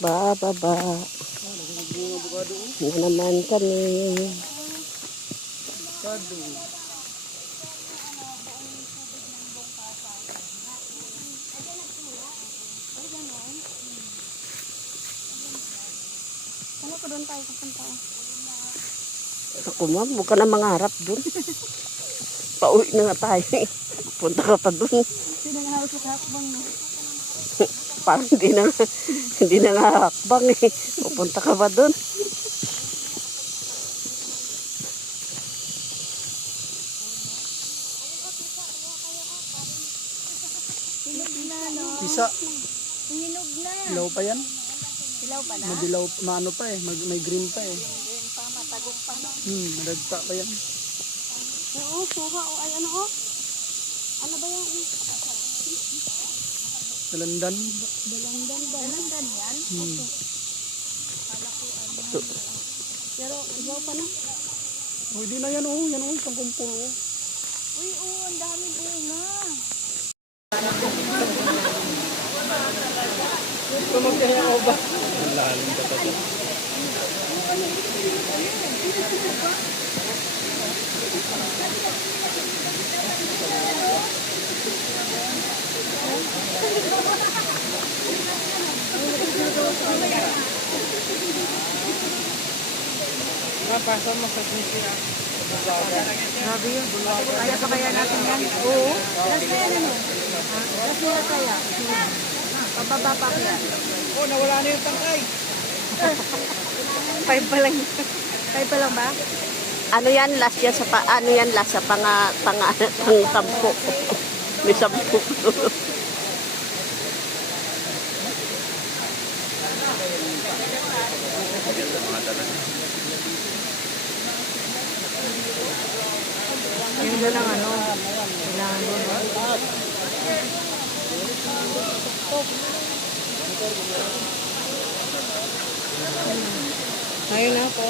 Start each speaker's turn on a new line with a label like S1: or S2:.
S1: Bababa. Na naman kami.
S2: Kado.
S3: Ano ko doon tayo pupunta? oh?
S1: Ako ma'am, huwag ka na mangarap dun. Pauwi na nga tayo. Punta ka pa dun.
S3: Sino nga hawak sa hakbang mo?
S1: Parang hindi na, hindi na nga hakbang eh. Pupunta ka ba
S3: na, no?
S2: Isa.
S3: Hinog na.
S2: Dilaw pa yan.
S3: Silaw pa na?
S2: Madilaw, maano pa eh. Mag, may green pa eh.
S3: Green pa, matagong pa, no?
S2: Hmm, madagta pa yan.
S3: Oo, suha. O, ay, ano, oh? Ano ba yan?
S2: Dalandan.
S3: Dalandan ba? Dalandan yan?
S2: Hmm.
S3: Pero, ibaw pa na.
S2: Oh, di na yan oh. Yan oh, isang kumpul oh.
S3: Uy, oo, ang daming bunga.
S2: Tumagkaya ako ba? Napasa mo sa sisiya.
S3: Grabe yun. Kaya pa kaya natin yan? Oo. Last na yan, ano? Last na kaya? Pababa pa kaya?
S2: Oh, nawala na yung tangkay.
S3: Five pa lang. Five pa lang ba?
S1: Ano yan last yan sa pa, ano yan last sa panga panga pang sampu. May sampu.
S3: Yun na lang ano. Kailangan doon. Ayun na po.